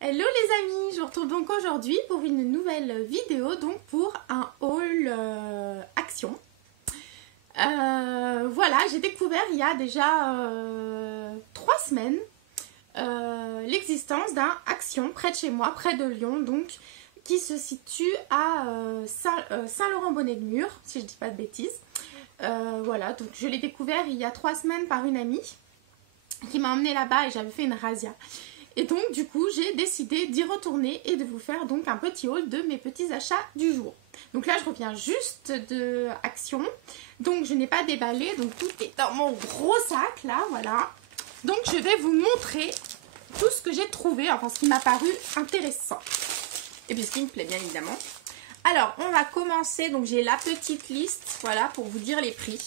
Hello les amis, je vous retrouve donc aujourd'hui pour une nouvelle vidéo, donc pour un haul Action. Voilà, j'ai découvert il y a déjà 3 semaines l'existence d'un Action près de chez moi, près de Lyon, donc qui se situe à Saint-Laurent-Bonnet-de-Mur, si je dis pas de bêtises. Voilà, donc je l'ai découvert il y a 3 semaines par une amie qui m'a emmenée là-bas et j'avais fait une razzia. Et donc du coup j'ai décidé d'y retourner et de vous faire donc un petit haul de mes petits achats du jour. Donc là je reviens juste de Action, donc je n'ai pas déballé, donc tout est dans mon gros sac là, voilà. Donc je vais vous montrer tout ce que j'ai trouvé, enfin ce qui m'a paru intéressant. Et puis ce qui me plaît bien évidemment. Alors on va commencer, donc j'ai la petite liste, voilà, pour vous dire les prix.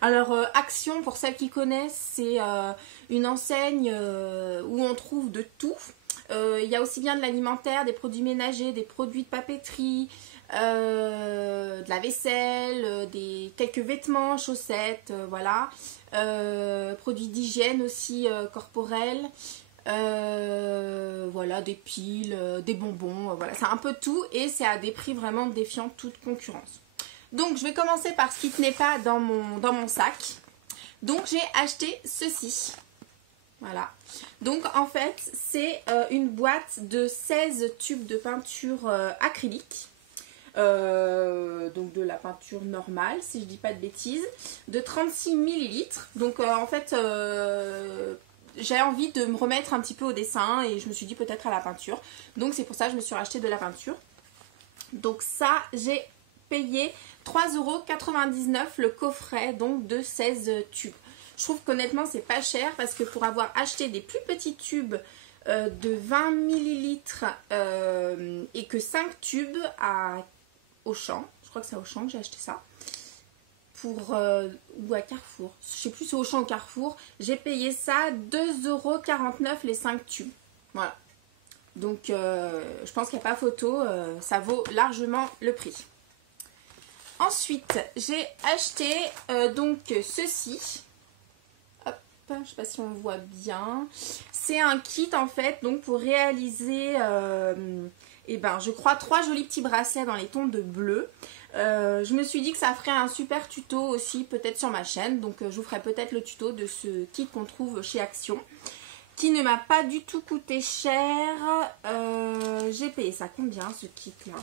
Alors Action, pour celles qui connaissent, c'est une enseigne où on trouve de tout. Il y a aussi bien de l'alimentaire, des produits ménagers, des produits de papeterie, de la vaisselle, quelques vêtements, chaussettes, voilà. Produits d'hygiène aussi corporels. Voilà, des piles, des bonbons, voilà, c'est un peu tout et c'est à des prix vraiment défiant toute concurrence. Donc je vais commencer par ce qui ne tenait pas dans mon sac. Donc j'ai acheté ceci. Voilà. Donc en fait c'est une boîte de 16 tubes de peinture acrylique. Donc de la peinture normale si je dis pas de bêtises. De 36 millilitres. Donc en fait j'ai envie de me remettre un petit peu au dessin et je me suis dit peut-être à la peinture. Donc c'est pour ça que je me suis racheté de la peinture. Donc ça j'ai payé 3,99 € le coffret donc de 16 tubes. Je trouve qu'honnêtement c'est pas cher parce que pour avoir acheté des plus petits tubes de 20 millilitres et que 5 tubes à Auchan, je crois que c'est à Auchan que j'ai acheté ça, ou à Carrefour, je sais plus si c'est Auchan ou Carrefour, j'ai payé ça 2,49 € les 5 tubes. Voilà. Donc je pense qu'il n'y a pas photo, ça vaut largement le prix. Ensuite, j'ai acheté donc ceci. Hop, je ne sais pas si on voit bien. C'est un kit en fait donc pour réaliser, je crois 3 jolis petits bracelets dans les tons de bleu. Je me suis dit que ça ferait un super tuto aussi peut-être sur ma chaîne. Donc je vous ferai peut-être le tuto de ce kit qu'on trouve chez Action. Qui ne m'a pas du tout coûté cher. J'ai payé ça combien ce kit là?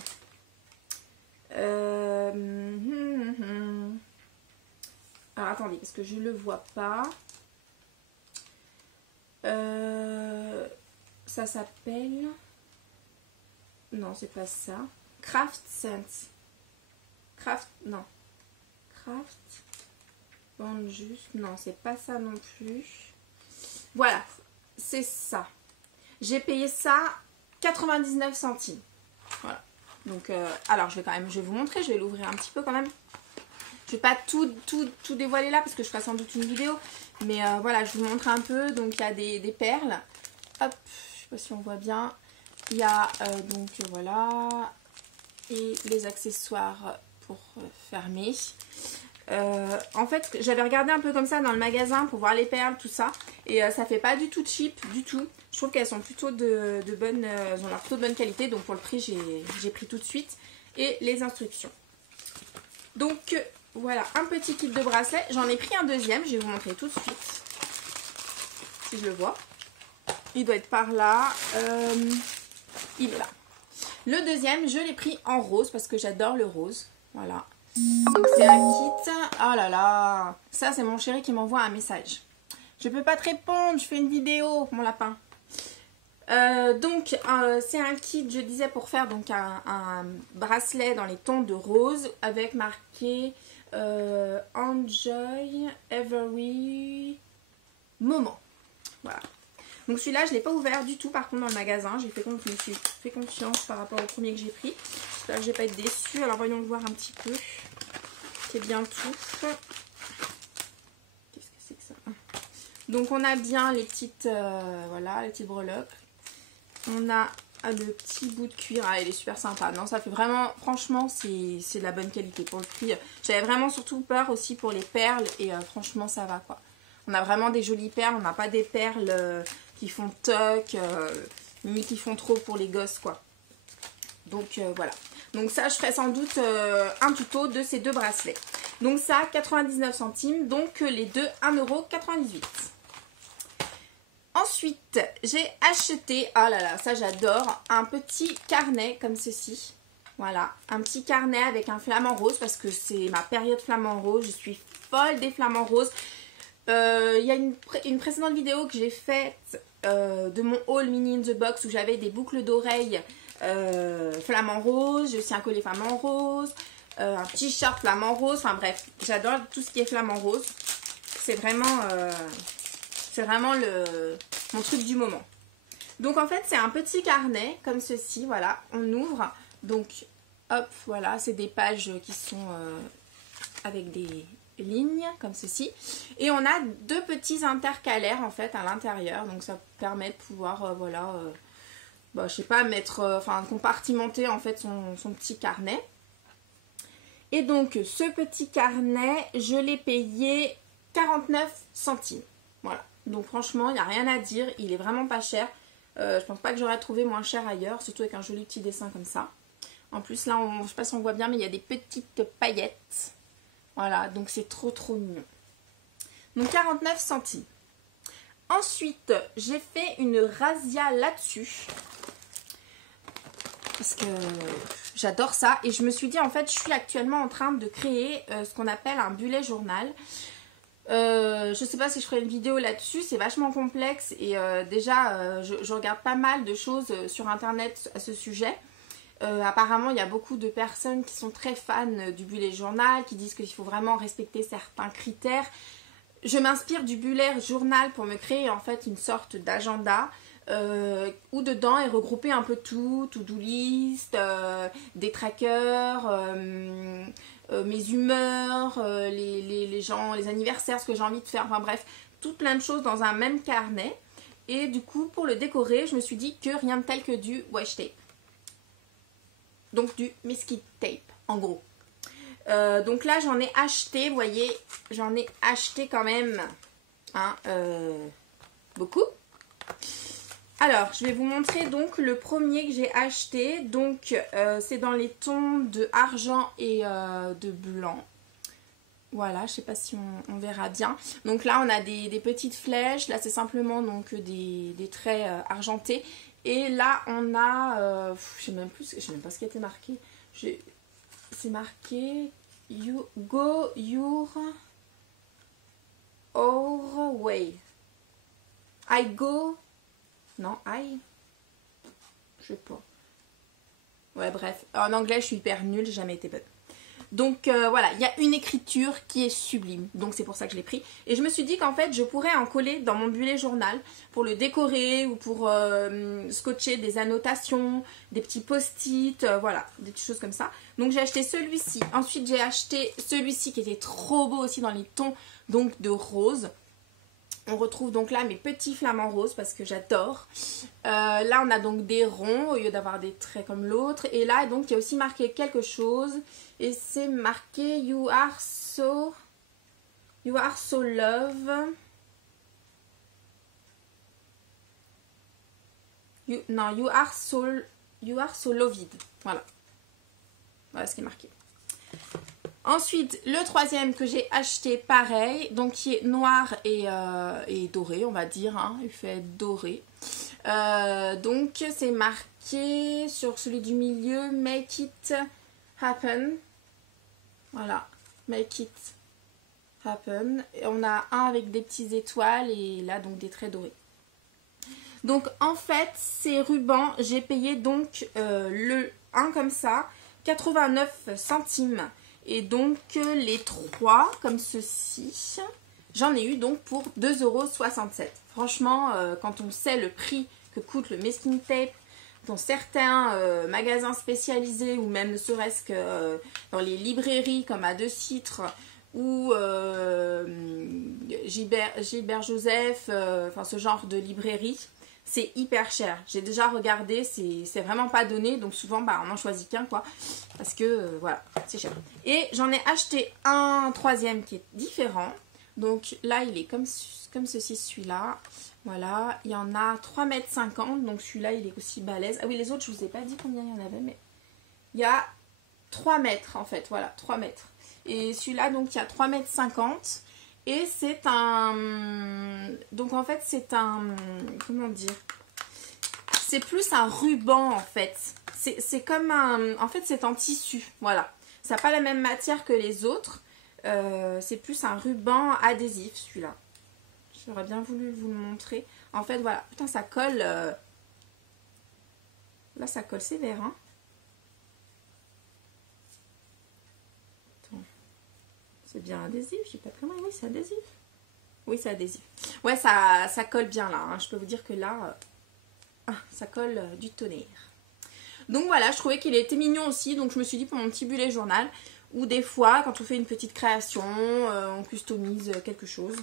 Alors attendez parce que je le vois pas. Ça s'appelle, non c'est pas ça, Craft Sense. Non, Craft Bond juste, non c'est pas ça non plus. Voilà, c'est ça. J'ai payé ça 99 centimes. Voilà. Donc, alors je vais vous montrer, je vais l'ouvrir un petit peu quand même. Je vais pas tout dévoiler là parce que je ferai sans doute une vidéo. Mais voilà, je vous montre un peu. Donc il y a des perles. Hop, je sais pas si on voit bien. Il y a donc voilà. Et les accessoires pour fermer. En fait, j'avais regardé un peu comme ça dans le magasin pour voir les perles, tout ça. Et ça fait pas du tout cheap, du tout. Je trouve qu'elles sont plutôt de bonne, elles ont l'air plutôt de bonne qualité. Donc pour le prix, j'ai pris tout de suite. Et les instructions. Donc voilà, un petit kit de bracelet. J'en ai pris un deuxième, je vais vous montrer tout de suite. Si je le vois. Il doit être par là. Il est là. Le deuxième, je l'ai pris en rose parce que j'adore le rose. Voilà. Donc c'est un kit. Oh là là. Ça c'est mon chéri qui m'envoie un message. Je peux pas te répondre, je fais une vidéo, mon lapin. Donc c'est un kit, je disais, pour faire donc un bracelet dans les tons de rose avec marqué Enjoy Every Moment. Voilà. Donc celui-là je ne l'ai pas ouvert du tout par contre dans le magasin. Je me suis fait confiance par rapport au premier que j'ai pris. J'espère que je ne vais pas être déçue. Alors voyons le voir un petit peu. C'est bien tout. Qu'est-ce que c'est que ça? Donc on a bien les petites voilà, les petites breloques. On a le petit bout de cuir. Ah, il est super sympa. Non, ça fait vraiment, franchement, c'est de la bonne qualité pour le prix. J'avais vraiment surtout peur aussi pour les perles et franchement, ça va quoi. On a vraiment des jolies perles. On n'a pas des perles qui font toc. limite ils font trop pour les gosses quoi. Donc voilà. Donc ça je ferai sans doute un tuto de ces deux bracelets. Donc ça 99 centimes, donc les deux 1,98 €. Ensuite j'ai acheté, oh là là ça j'adore, un petit carnet comme ceci. Voilà, un petit carnet avec un flamant rose parce que c'est ma période flamant rose. Je suis folle des flamants roses. Il y a une précédente vidéo que j'ai faite de mon haul mini in the box où j'avais des boucles d'oreilles flamant rose. J'ai aussi un collier flamant rose, un t-shirt flamant rose. Enfin bref, j'adore tout ce qui est flamant rose. C'est vraiment mon truc du moment. Donc en fait c'est un petit carnet comme ceci. Voilà, on ouvre. Donc, hop, voilà, c'est des pages qui sont avec des lignes, comme ceci. Et on a deux petits intercalaires, en fait, à l'intérieur. Donc, ça permet de pouvoir, voilà, je sais pas, mettre, enfin, compartimenter, en fait, son petit carnet. Et donc, ce petit carnet, je l'ai payé 49 centimes. Voilà. Donc, franchement, il n'y a rien à dire. Il est vraiment pas cher. Je pense pas que j'aurais trouvé moins cher ailleurs, surtout avec un joli petit dessin comme ça. En plus là, je ne sais pas si on voit bien, mais il y a des petites paillettes. Voilà, donc c'est trop mignon. Donc 49 centimes. Ensuite, j'ai fait une razzia là-dessus. Parce que j'adore ça. Et je me suis dit, en fait, je suis actuellement en train de créer ce qu'on appelle un bullet journal. Je sais pas si je ferai une vidéo là-dessus, c'est vachement complexe. Et déjà, je regarde pas mal de choses sur internet à ce sujet. Apparemment il y a beaucoup de personnes qui sont très fans du bullet journal, qui disent qu'il faut vraiment respecter certains critères. Je m'inspire du bullet journal pour me créer en fait une sorte d'agenda où dedans est regroupé un peu tout, to-do list, des trackers, mes humeurs, les gens, les anniversaires, ce que j'ai envie de faire, enfin bref, tout plein de choses dans un même carnet. Et du coup pour le décorer je me suis dit que rien de tel que du washi tape. Donc du Mesquite Tape, en gros. Donc là, j'en ai acheté, vous voyez, j'en ai acheté quand même beaucoup. Alors, je vais vous montrer donc le premier que j'ai acheté. Donc, c'est dans les tons de argent et de blanc. Voilà, je sais pas si on verra bien. Donc là, on a des petites flèches. Là, c'est simplement donc des traits argentés. Et là, on a, je sais même pas ce qui a été marqué. C'est marqué Go your way. I go. Non, je sais pas. Ouais, bref. En anglais, je suis hyper nulle, j'ai jamais été bonne. Donc voilà, il y a une écriture qui est sublime. Donc c'est pour ça que je l'ai pris. Et je me suis dit qu'en fait, je pourrais en coller dans mon bullet journal pour le décorer ou pour scotcher des annotations, des petits post-it, voilà, des petites choses comme ça. Donc j'ai acheté celui-ci. Ensuite, j'ai acheté celui-ci qui était trop beau aussi dans les tons donc de rose. On retrouve donc là mes petits flamants roses parce que j'adore. Là, on a donc des ronds au lieu d'avoir des traits comme l'autre. Et là, donc, il y a aussi marqué quelque chose. Et c'est marqué You are so love. You are so loved. Voilà. Voilà ce qui est marqué. Ensuite, le troisième que j'ai acheté, pareil, donc qui est noir et doré, on va dire, hein, il fait doré. Donc, c'est marqué sur celui du milieu, Make it happen. Voilà, Make it happen. Et on a un avec des petites étoiles et là, donc, des traits dorés. Donc, en fait, ces rubans, j'ai payé donc un comme ça, 89 centimes. Et donc les trois comme ceci, j'en ai eu donc pour 2,67 €. Franchement, quand on sait le prix que coûte le masking tape dans certains magasins spécialisés ou même ne serait-ce que dans les librairies comme à Deux Citres ou Gilbert Joseph, enfin ce genre de librairie, c'est hyper cher. J'ai déjà regardé, c'est vraiment pas donné. Donc souvent, on n'en choisit qu'un, quoi. Parce que, voilà, c'est cher. Et j'en ai acheté un troisième qui est différent. Donc là, il est comme ceci, celui-là. Voilà, il y en a 3,50 m, donc celui-là il est aussi balèze. Ah oui, les autres je vous ai pas dit combien il y en avait, mais il y a 3 mètres en fait, voilà, 3 mètres. Et celui-là donc il y a 3,50 m et c'est un... Donc en fait c'est un... Comment dire? C'est plus un ruban en fait. C'est comme un... En fait c'est en tissu, voilà. Ça n'a pas la même matière que les autres. C'est plus un ruban adhésif celui-là. J'aurais bien voulu vous le montrer. En fait, voilà. Putain, ça colle. Là, ça colle sévère. Hein. Attends. C'est bien adhésif. Je sais pas comment. Oui, c'est adhésif. Oui, c'est adhésif. Ouais, ça colle bien là. Hein. Je peux vous dire que là, ça colle du tonnerre. Donc voilà, je trouvais qu'il était mignon aussi. Donc je me suis dit pour mon petit bullet journal. Ou des fois, quand on fait une petite création, on customise quelque chose.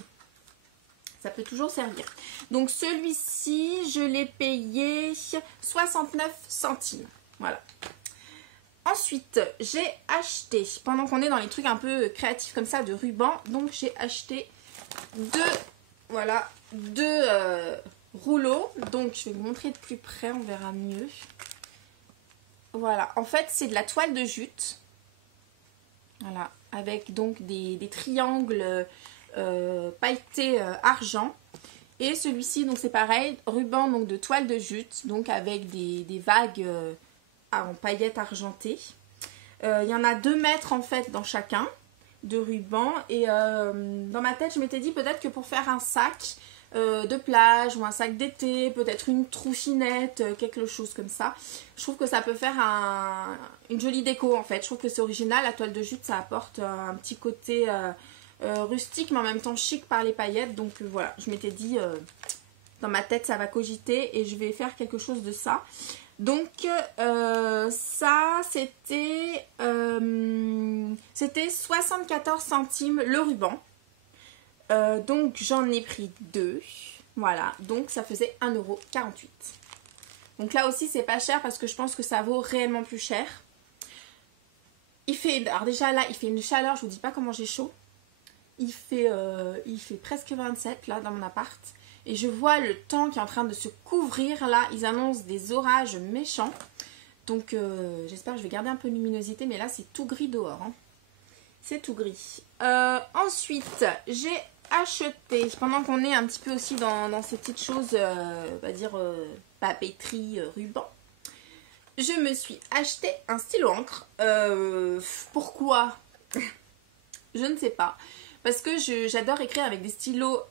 Ça peut toujours servir. Donc celui-ci, je l'ai payé 69 centimes. Voilà. Ensuite, j'ai acheté, pendant qu'on est dans les trucs un peu créatifs comme ça, de ruban, donc j'ai acheté deux rouleaux. Donc je vais vous montrer de plus près, on verra mieux. Voilà, en fait c'est de la toile de jute. Voilà, avec donc des triangles pailleté argent. Et celui-ci donc c'est pareil, ruban donc de toile de jute, donc avec des vagues en paillettes argentées. Il y en a 2 mètres en fait dans chacun de ruban. Et dans ma tête je m'étais dit peut-être que pour faire un sac de plage ou un sac d'été, peut-être une troufinette, quelque chose comme ça, je trouve que ça peut faire une jolie déco en fait. Je trouve que c'est original, la toile de jute ça apporte un petit côté rustique mais en même temps chic par les paillettes. Donc voilà, je m'étais dit dans ma tête ça va cogiter et je vais faire quelque chose de ça. Donc ça c'était 74 centimes le ruban. Donc j'en ai pris 2. Voilà, donc ça faisait 1,48 €. Donc là aussi c'est pas cher parce que je pense que ça vaut réellement plus cher. Alors déjà là il fait une chaleur, je vous dis pas comment j'ai chaud. Il fait presque 27 là dans mon appart. Et je vois le temps qui est en train de se couvrir là. Ils annoncent des orages méchants. Donc j'espère que je vais garder un peu de luminosité. Mais là c'est tout gris dehors. Hein. C'est tout gris. Ensuite j'ai acheté, pendant qu'on est un petit peu aussi dans ces petites choses, on va dire papeterie, ruban. Je me suis acheté un stylo encre. Pourquoi? Je ne sais pas. Parce que j'adore écrire avec des stylos,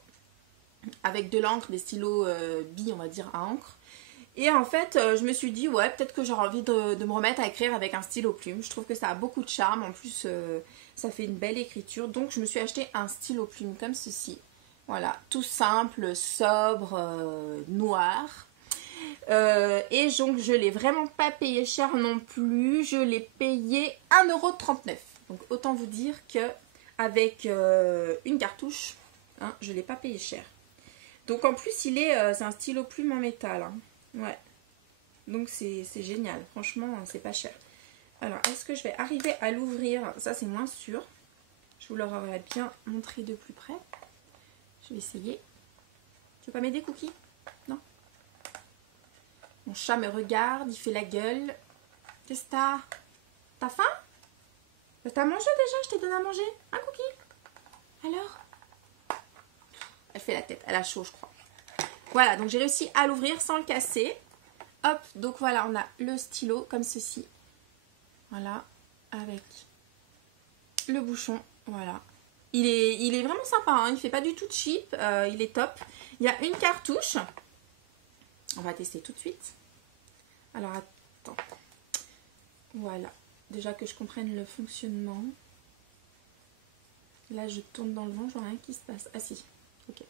avec de l'encre, des stylos billes, on va dire, à encre. Et en fait, je me suis dit, ouais, peut-être que j'aurais envie de me remettre à écrire avec un stylo plume. Je trouve que ça a beaucoup de charme. En plus, ça fait une belle écriture. Donc, je me suis acheté un stylo plume comme ceci. Voilà, tout simple, sobre, noir. Et donc, je ne l'ai vraiment pas payé cher non plus. Je l'ai payé 1,39 €. Donc, autant vous dire que avec une cartouche, hein, je ne l'ai pas payé cher. Donc en plus c'est un stylo plume en métal. Hein. Ouais. Donc c'est génial. Franchement c'est pas cher. Alors est-ce que je vais arriver à l'ouvrir? Ça c'est moins sûr. Je vous l'aurais bien montré de plus près. Je vais essayer. Tu veux pas m'aider Cookie? Non. Mon chat me regarde, il fait la gueule. Qu'est-ce que t'as? T'as faim? T'as mangé déjà? Je t'ai donné à manger. Un Cookie? Alors? Elle fait la tête, elle a chaud je crois. Voilà, donc j'ai réussi à l'ouvrir sans le casser. Hop, donc voilà, on a le stylo comme ceci. Voilà, avec le bouchon, voilà. Il est vraiment sympa, hein, il fait pas du tout cheap, il est top. Il y a une cartouche. On va tester tout de suite. Alors attends. Voilà, déjà que je comprenne le fonctionnement. Là je tourne dans le vent, je vois rien qui se passe. Ah si. Ok.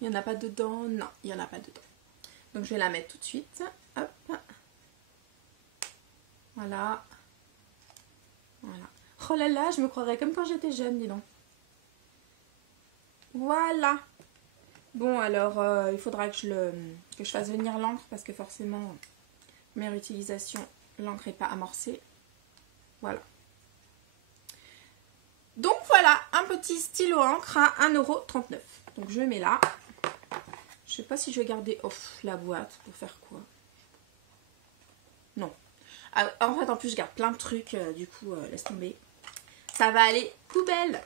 Il n'y en a pas dedans. Non, il n'y en a pas dedans. Donc je vais la mettre tout de suite. Hop. Voilà. Voilà. Oh là là, je me croirais comme quand j'étais jeune, dis donc. Voilà. Bon alors, il faudra que je fasse venir l'encre parce que forcément, première utilisation, l'encre n'est pas amorcée. Voilà. Donc voilà, un petit stylo encre à 1,39 €. Donc je le mets là. Je sais pas si je vais garder off la boîte pour faire quoi. Non. Ah, en fait, en plus, je garde plein de trucs. Du coup, laisse tomber. Ça va aller poubelle.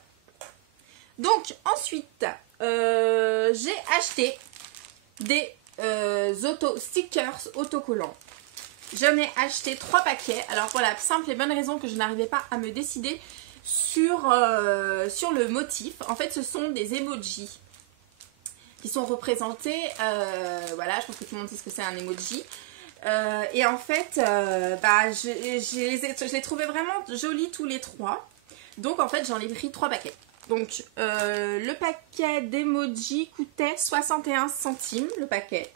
Donc, ensuite, j'ai acheté des stickers autocollants. J'en ai acheté 3 paquets. Alors, pour la simple et bonne raison que je n'arrivais pas à me décider sur le motif. En fait, ce sont des emojis qui sont représentés. Voilà, je pense que tout le monde sait ce que c'est un emoji. Et en fait, je les trouvais vraiment jolis tous les 3. Donc, en fait, j'en ai pris 3 paquets. Donc, le paquet d'emoji coûtait 61 centimes le paquet.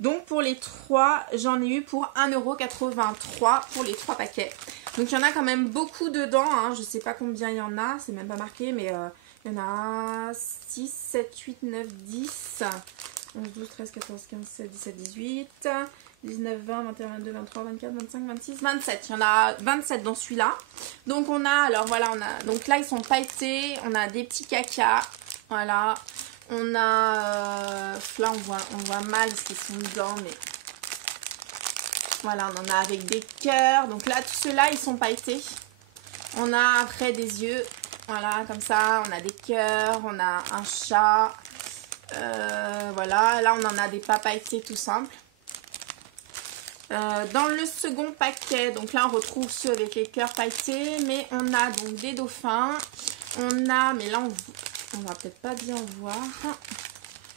Donc, pour les 3, j'en ai eu pour 1,83 € pour les 3 paquets. Donc, il y en a quand même beaucoup dedans. Hein. Je ne sais pas combien il y en a, c'est même pas marqué, mais il y en a 6, 7, 8, 9, 10, 11, 12, 13, 14, 15, 16, 17, 18, 19, 20, 21, 22, 23, 24, 25, 26, 27. Il y en a 27 dans celui-là. Donc, on a, alors voilà, donc là, ils sont pailletés. On a des petits cacas. Voilà. On a, là, on voit mal ce qu'ils sont dedans, mais voilà, on en a avec des cœurs. Donc là, tous ceux-là, ils sont pailletés. On a après des yeux. Voilà, comme ça, on a des cœurs, on a un chat. Voilà, là, on en a des pas pailletés tout simples. Dans le second paquet, donc là on retrouve ceux avec les cœurs pailletés, mais on a donc des dauphins, on a, mais là on va peut-être pas bien voir,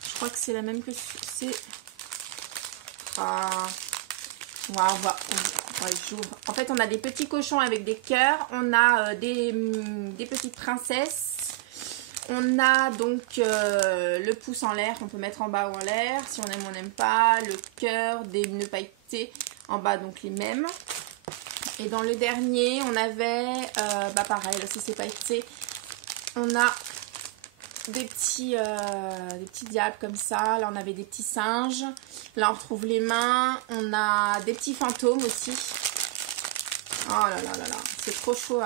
je crois que c'est la même que c'est, en fait on a des petits cochons avec des cœurs, on a des petites princesses, on a donc le pouce en l'air qu'on peut mettre en bas ou en l'air, si on aime ou on n'aime pas, le cœur, des nœuds pailletés en bas, donc les mêmes. Et dans le dernier, on avait, pareil, là aussi c'est pailleté, on a des petits diables comme ça, là on avait des petits singes, là on retrouve les mains, on a des petits fantômes aussi. Oh là là là là, c'est trop chaud,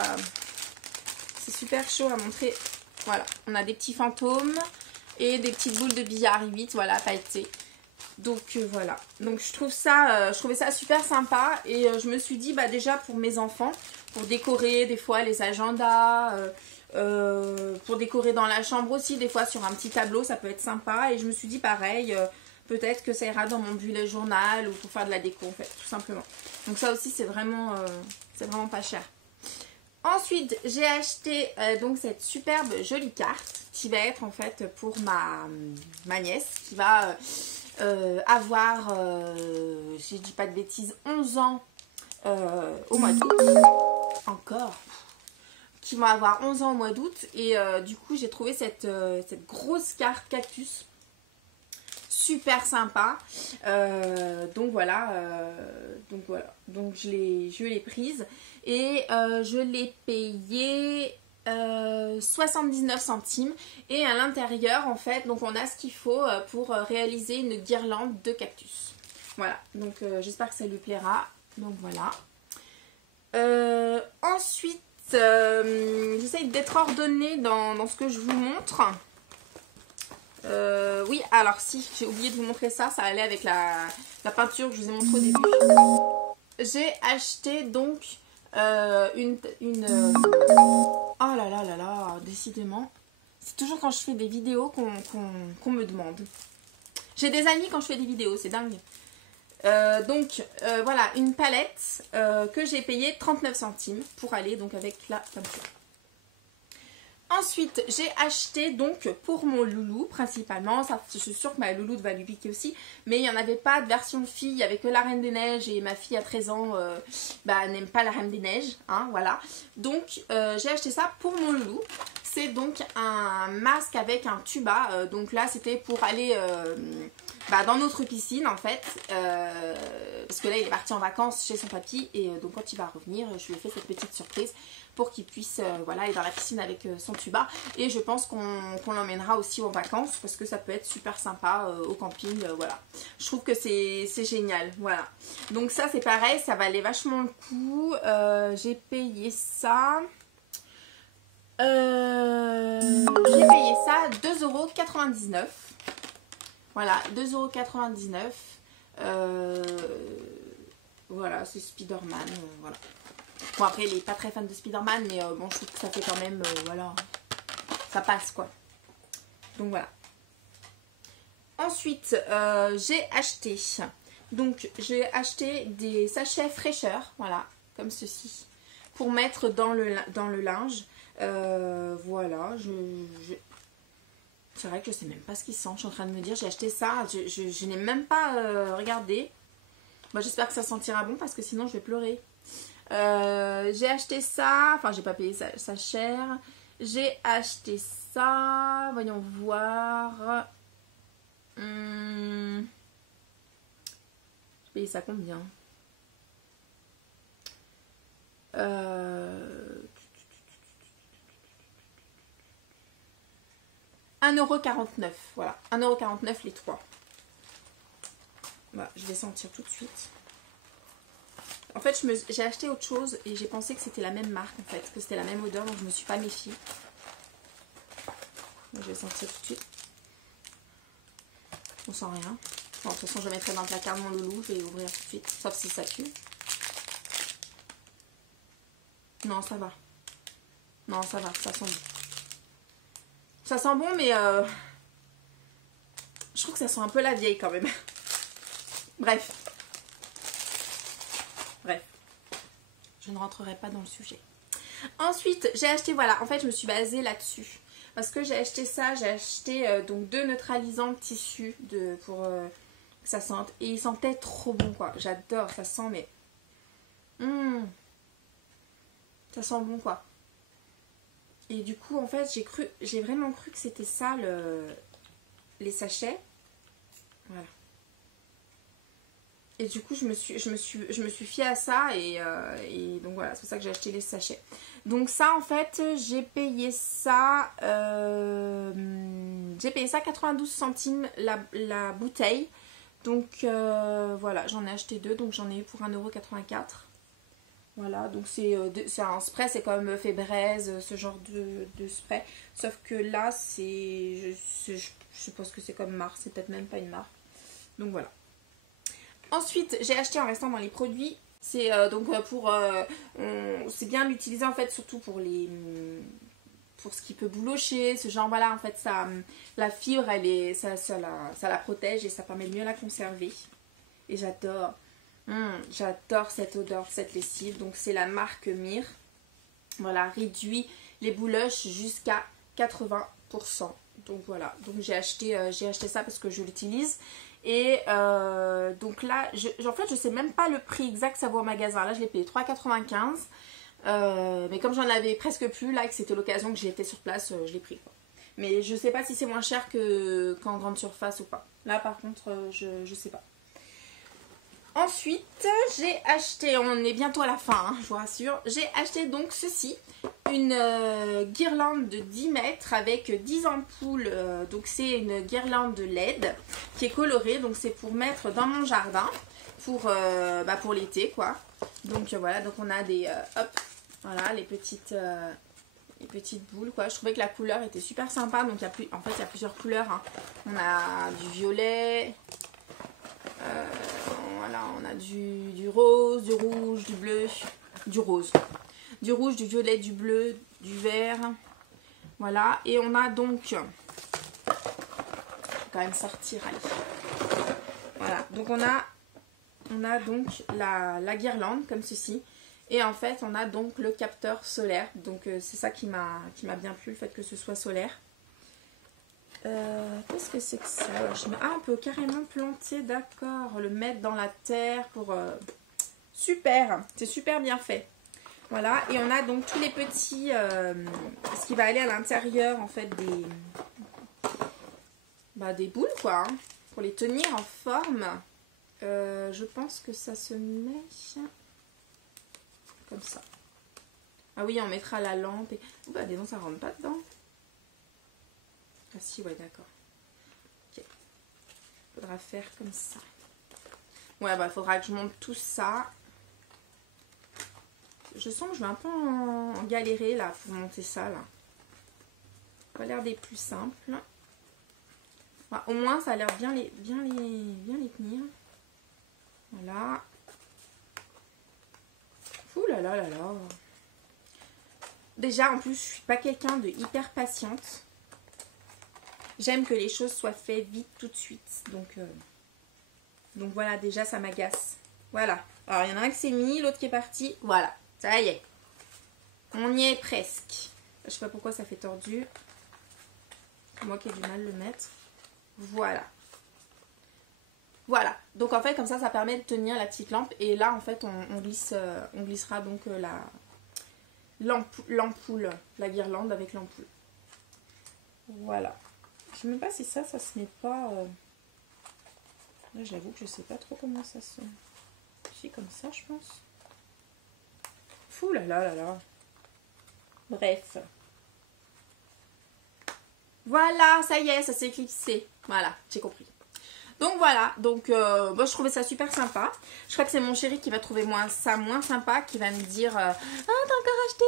c'est super chaud à montrer. Voilà, on a des petits fantômes et des petites boules de billard 8, voilà, pailletées. Donc voilà, donc je trouvais ça super sympa et je me suis dit, déjà pour mes enfants, pour décorer des fois les agendas, pour décorer dans la chambre aussi, des fois sur un petit tableau, ça peut être sympa. Et je me suis dit pareil, peut-être que ça ira dans mon bullet journal ou pour faire de la déco en fait, tout simplement. Donc ça aussi c'est vraiment pas cher. Ensuite, j'ai acheté donc cette superbe jolie carte qui va être en fait pour ma nièce qui va avoir, si je dis pas de bêtises, 11 ans au mois d'août. Encore. Qui va avoir 11 ans au mois d'août. Et du coup, j'ai trouvé cette grosse carte cactus. Super sympa. Donc voilà. Donc je l'ai prise. Et je l'ai payé 79 centimes. Et à l'intérieur, en fait, donc on a ce qu'il faut pour réaliser une guirlande de cactus. Voilà. Donc j'espère que ça lui plaira. Donc voilà. Ensuite, j'essaye d'être ordonnée dans ce que je vous montre. Oui, alors si, j'ai oublié de vous montrer ça. Ça allait avec la peinture que je vous ai montré au début. J'ai acheté donc oh là là là là, décidément. C'est toujours quand je fais des vidéos qu'on me demande. J'ai des amis quand je fais des vidéos, c'est dingue. Voilà, une palette que j'ai payée 39 centimes pour aller donc avec la peinture. Ensuite, j'ai acheté donc pour mon loulou principalement, ça, je suis sûre que ma louloute va lui piquer aussi, mais il n'y en avait pas de version fille, il n'y avait que la Reine des Neiges et ma fille à 13 ans n'aime pas la Reine des Neiges, hein, voilà. Donc j'ai acheté ça pour mon loulou. C'est donc un masque avec un tuba, donc là c'était pour aller dans notre piscine en fait, parce que là il est parti en vacances chez son papy et donc quand il va revenir, je lui ai fait cette petite surprise pour qu'il puisse aller dans la piscine avec son tuba. Et je pense qu'on l'emmènera aussi en vacances parce que ça peut être super sympa au camping, voilà. Je trouve que c'est génial, voilà. Donc ça c'est pareil, ça valait vachement le coup. J'ai payé ça... j'ai payé ça 2,99 €. Voilà, 2,99 €. Voilà, c'est Spider-Man. Voilà. Bon, après, il n'est pas très fan de Spider-Man, mais bon, je trouve que ça fait quand même, voilà, ça passe, quoi. Donc, voilà. Ensuite, j'ai acheté, donc, j'ai acheté des sachets fraîcheur, voilà, comme ceci, pour mettre dans le linge. Voilà, c'est vrai que je sais même pas ce qu'ils sentent. Je suis en train de me dire, j'ai acheté ça, je n'ai même pas regardé. Bon, j'espère que ça sentira bon parce que sinon je vais pleurer. J'ai acheté ça, enfin j'ai pas payé ça cher. J'ai acheté ça, voyons voir. J'ai payé ça combien? 1,49 €. Voilà, 1,49 € les 3. Voilà, je vais sentir tout de suite. En fait, j'ai acheté autre chose et j'ai pensé que c'était la même marque, en fait, que c'était la même odeur, donc je me suis pas méfiée. Je vais sentir tout de suite. On sent rien. Bon, de toute façon, je le mettrai dans le placard de mon loulou, je vais ouvrir tout de suite, sauf si ça pue. Non, ça va. Non, ça va, ça sent bon. Ça sent bon, mais je trouve que ça sent un peu la vieille quand même. Bref. Je ne rentrerai pas dans le sujet. Ensuite, j'ai acheté, voilà, en fait, je me suis basée là-dessus. Parce que j'ai acheté ça, j'ai acheté donc 2 neutralisants de tissu pour que ça sente. Et ils sentaient trop bon, quoi. J'adore, ça sent, mais... ça sent bon, quoi. Et du coup, en fait, j'ai vraiment cru que c'était ça, les sachets. Voilà. Et du coup, je me suis fiée à ça et donc voilà, c'est pour ça que j'ai acheté les sachets. Donc ça, en fait, j'ai payé ça 92 centimes la bouteille. Donc voilà, j'en ai acheté 2, donc j'en ai eu pour 1,84 €. Voilà, donc c'est un spray, c'est comme fait braise, ce genre de spray. Sauf que là, je suppose que c'est comme marque, c'est peut-être même pas une marque. Donc voilà. Ensuite, j'ai acheté en restant dans les produits. C'est c'est bien l'utiliser en fait, surtout pour ce qui peut boulocher, ce genre, voilà, en fait, la fibre, ça la protège et ça permet de mieux la conserver. Et j'adore. J'adore cette odeur, cette lessive. Donc c'est la marque Mir. Voilà, réduit les bouloches jusqu'à 80%. Donc voilà, donc j'ai acheté ça parce que je l'utilise. Et donc là, en fait, je sais même pas le prix exact que ça vaut au magasin. Là, je l'ai payé 3,95 €. Mais comme j'en avais presque plus, là, que c'était l'occasion que j'étais sur place, je l'ai pris, quoi. Mais je sais pas si c'est moins cher qu'en grande surface ou pas. Là, par contre, je sais pas. Ensuite, j'ai acheté, on est bientôt à la fin, hein, je vous rassure, j'ai acheté donc ceci, une guirlande de 10 mètres avec 10 ampoules, donc c'est une guirlande de LED qui est colorée, donc c'est pour mettre dans mon jardin, pour l'été, quoi. Donc voilà, donc on a des, voilà, les petites boules, quoi. Je trouvais que la couleur était super sympa, donc en fait il y a plusieurs couleurs, hein. On a du violet... voilà, on a du rose, du rouge, du bleu, du rose, du rouge, du violet, du bleu, du vert. Voilà, et on a donc, je vais quand même sortir, allez. Voilà, donc on a donc la guirlande comme ceci. Et en fait, on a donc le capteur solaire. Donc c'est ça qui m'a bien plu, le fait que ce soit solaire. Qu'est-ce que c'est que ça? On peut carrément planter, d'accord, le mettre dans la terre pour... super, c'est super bien fait. Voilà, et on a donc tous les petits... ce qui va aller à l'intérieur, en fait, des boules, quoi, hein, pour les tenir en forme. Je pense que ça se met comme ça. Ah oui, on mettra la lampe et... bah, dis donc, ça rentre pas dedans. Ah si, ouais, d'accord. Ok. Faudra faire comme ça. Ouais, bah, faudra que je monte tout ça. Je sens que je vais un peu en galérer, là, pour monter ça, là. Pas l'air des plus simples. Enfin, au moins, ça a l'air bien les tenir. Voilà. Ouh là là là là. Déjà, en plus, je suis pas quelqu'un de hyper patiente. J'aime que les choses soient faites vite, tout de suite. Donc voilà, déjà, ça m'agace. Voilà. Alors, il y en a un qui s'est mis, l'autre qui est parti. Voilà, ça y est. On y est presque. Je sais pas pourquoi ça fait tordu. C'est moi qui ai du mal à le mettre. Voilà. Voilà. Donc, en fait, comme ça permet de tenir la petite lampe. Et là, en fait, on glissera donc l'ampoule, la guirlande avec l'ampoule. Voilà. Je sais même pas si ça se met pas... Là, j'avoue que je sais pas trop comment ça se... Si, comme ça, je pense. Fou là là là là. Bref. Voilà, ça y est, ça s'est éclipsé. Voilà, j'ai compris. Donc voilà, donc moi je trouvais ça super sympa. Je crois que c'est mon chéri qui va trouver ça moins sympa, qui va me dire ah, t'as encore acheté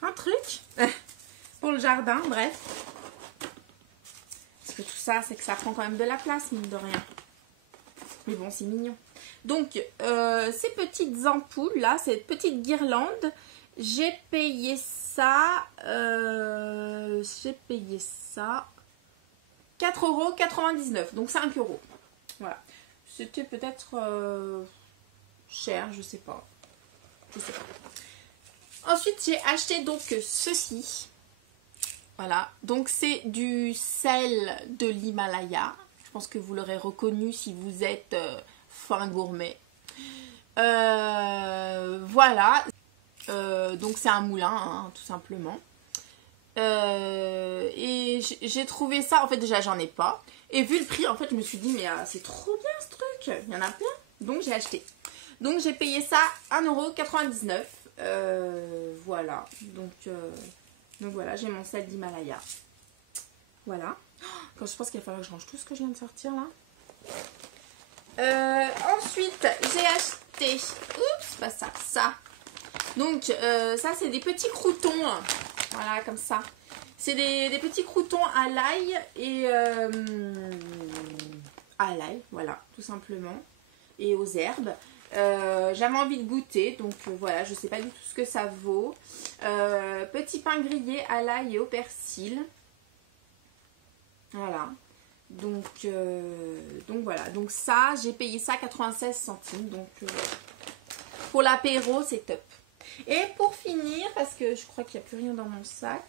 un truc pour le jardin, bref. Parce que tout ça, c'est que ça prend quand même de la place, mine de rien. Mais bon, c'est mignon. Donc, ces petites ampoules là, cette petite guirlande, j'ai payé ça 4,99 €, donc 5 €. Voilà. C'était peut-être cher, je sais pas. Ensuite, j'ai acheté donc ceci. Voilà. Donc, c'est du sel de l'Himalaya. Je pense que vous l'aurez reconnu si vous êtes fin gourmet. Voilà. Donc, c'est un moulin, hein, tout simplement. Et j'ai trouvé ça, en fait déjà j'en ai pas, et vu le prix en fait je me suis dit mais c'est trop bien ce truc, il y en a plein, donc j'ai acheté. Donc j'ai payé ça 1,99 €. Voilà, donc voilà, j'ai mon sel d'Himalaya. Voilà. Quand je pense qu'il va falloir que je range tout ce que je viens de sortir là. Ensuite j'ai acheté, oups, pas ça, ça. Donc ça c'est des petits croûtons. Voilà, comme ça. C'est des petits croûtons à l'ail et à l'ail, voilà, tout simplement. Et aux herbes. J'avais envie de goûter, donc voilà, je sais pas du tout ce que ça vaut. Petit pain grillé à l'ail et au persil. Voilà. Donc voilà. Donc ça, j'ai payé ça 96 centimes. Donc pour l'apéro, c'est top. Et pour finir, parce que je crois qu'il n'y a plus rien dans mon sac.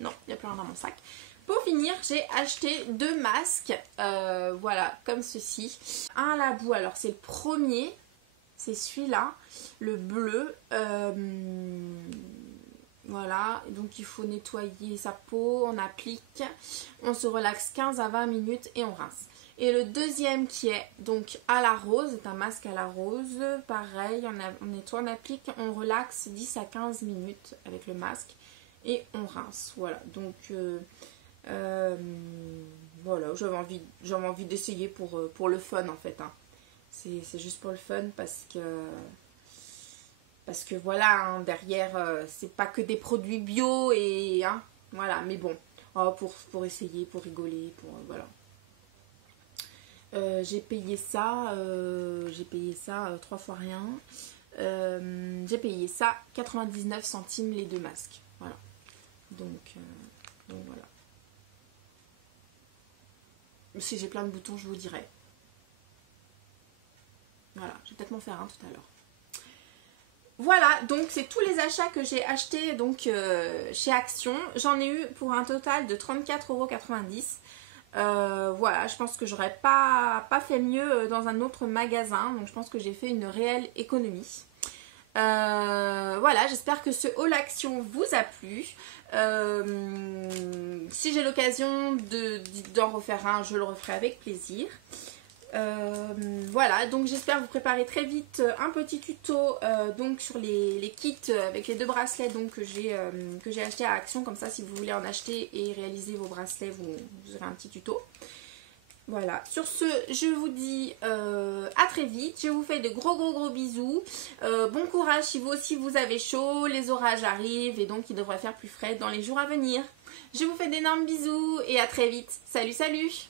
Non, il n'y a plus rien dans mon sac. Pour finir, j'ai acheté 2 masques. Voilà, comme ceci. Un à la boue. Alors, c'est le premier. C'est celui-là. Le bleu. Voilà. Donc, il faut nettoyer sa peau. On applique. On se relaxe 15 à 20 minutes et on rince. Et le deuxième qui est donc à la rose, c'est un masque à la rose, pareil, on nettoie, on applique, on relaxe 10 à 15 minutes avec le masque et on rince. Voilà, donc voilà, j'avais envie d'essayer pour le fun en fait. Hein. C'est juste pour le fun parce que voilà, hein, derrière, c'est pas que des produits bio et hein, voilà, mais bon, pour essayer, pour rigoler, voilà. J'ai payé ça 3 fois rien. J'ai payé ça 99 centimes les 2 masques. Voilà. Donc voilà. Si j'ai plein de boutons, je vous dirai. Voilà, je vais peut-être m'en faire un tout à l'heure. Voilà, donc c'est tous les achats que j'ai achetés donc chez Action. J'en ai eu pour un total de 34,90 €. Voilà, je pense que j'aurais pas fait mieux dans un autre magasin. Donc je pense que j'ai fait une réelle économie. Voilà, j'espère que ce haul Action vous a plu. Si j'ai l'occasion d'en refaire un, je le referai avec plaisir. Voilà, donc j'espère vous préparer très vite un petit tuto donc sur les kits avec les 2 bracelets donc, que j'ai acheté à Action. Comme ça, si vous voulez en acheter et réaliser vos bracelets, vous aurez un petit tuto. Voilà, sur ce, je vous dis à très vite. Je vous fais de gros bisous. Bon courage si vous aussi vous avez chaud. Les orages arrivent et donc il devrait faire plus frais dans les jours à venir. Je vous fais d'énormes bisous et à très vite. Salut, salut!